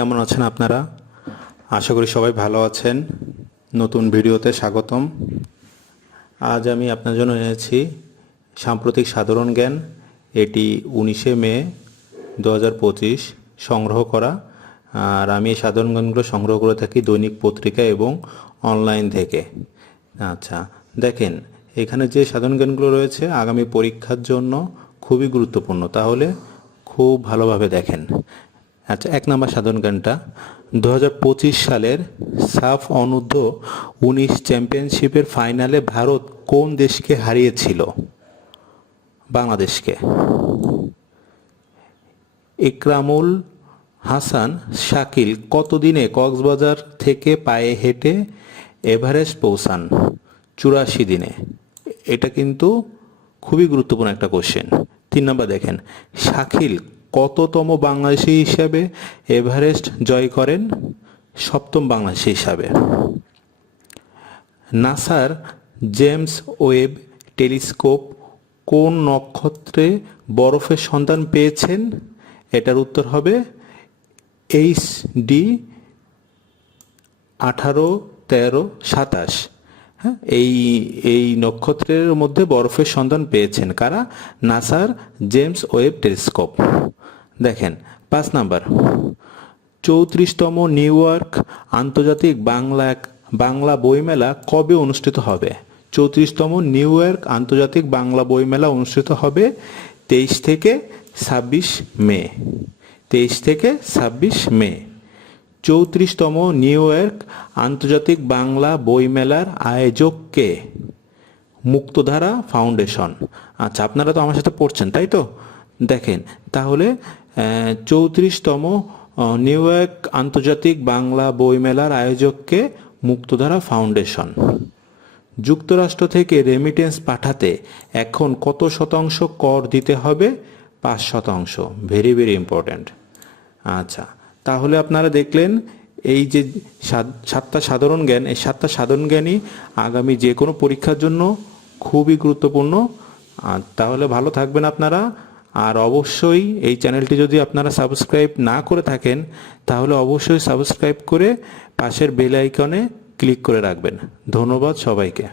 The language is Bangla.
কেমন আছেন আপনারা? আশা করি সবাই ভালো আছেন। নতুন ভিডিওতে স্বাগতম। আজ আমি আপনার জন্য এনেছি সাম্প্রতিক সাধারণ জ্ঞান। এটি উনিশে মে দু সংগ্রহ করা। আর আমি এই সাধারণ জ্ঞানগুলো সংগ্রহ করে থাকি দৈনিক পত্রিকা এবং অনলাইন থেকে। আচ্ছা দেখেন, এখানে যে সাধারণ জ্ঞানগুলো রয়েছে, আগামী পরীক্ষার জন্য খুবই গুরুত্বপূর্ণ। তাহলে খুব ভালোভাবে দেখেন। আচ্ছা এক নম্বর সাধারণ জ্ঞানটা দু সালের সাফ অনূর্ধ্ব উনিশ চ্যাম্পিয়নশিপের ফাইনালে ভারত কোন দেশকে হারিয়েছিল? বাংলাদেশকে। ইকরামুল হাসান, শাকিল, কতদিনে কক্সবাজার থেকে পায়ে হেঁটে এভারেস্ট পৌঁছান? চুরাশি দিনে। এটা কিন্তু খুবই গুরুত্বপূর্ণ একটা কোশ্চেন তিন নম্বর দেখেন, শাকিল কততম বাংলাদেশি হিসাবে এভারেস্ট জয় করেন? সপ্তম বাংলাদেশি হিসাবে। নাসার জেমস ওয়েব টেলিস্কোপ কোন নক্ষত্রে বরফের সন্ধান পেয়েছেন? এটার উত্তর হবে এইচ ডি আঠারো তেরো সাতাশ। হ্যাঁ এই এই নক্ষত্রের মধ্যে বরফের সন্ধান পেয়েছেন কারা? নাসার জেমস ওয়েব টেলিস্কোপ। দেখেন, পাঁচ নাম্বার। চৌত্রিশতম নিউ ইয়র্ক আন্তর্জাতিক বাংলা বাংলা বইমেলা কবে অনুষ্ঠিত হবে? চৌত্রিশতম নিউ ইয়র্ক আন্তর্জাতিক বাংলা বইমেলা অনুষ্ঠিত হবে তেইশ থেকে ছাব্বিশ মে। তেইশ থেকে ছাব্বিশ মে। চৌত্রিশতম নিউ ইয়র্ক আন্তর্জাতিক বাংলা বইমেলার আয়োজককে মুক্তধারা ফাউন্ডেশন। আচ্ছা আপনারা তো আমার সাথে পড়ছেন, তাই তো? দেখেন, তাহলে চৌত্রিশতম নিউ ইয়র্ক আন্তর্জাতিক বাংলা বইমেলার আয়োজককে মুক্তধারা ফাউন্ডেশন। যুক্তরাষ্ট্র থেকে রেমিটেন্স পাঠাতে এখন কত শতাংশ কর দিতে হবে? পাঁচ শতাংশ। ভেরি ভেরি ইম্পর্ট্যান্ট আচ্ছা তাহলে আপনারা দেখলেন এই যে সাতটা সাধারণ জ্ঞান, এই সাতটা সাধারণ জ্ঞানই আগামী যে কোনো পরীক্ষার জন্য খুবই গুরুত্বপূর্ণ। আর তাহলে ভালো থাকবেন আপনারা। আর অবশ্যই এই চ্যানেলটি যদি আপনারা সাবস্ক্রাইব না করে থাকেন, তাহলে অবশ্যই সাবস্ক্রাইব করে পাশের বেল আইকনে ক্লিক করে রাখবেন। ধন্যবাদ সবাইকে।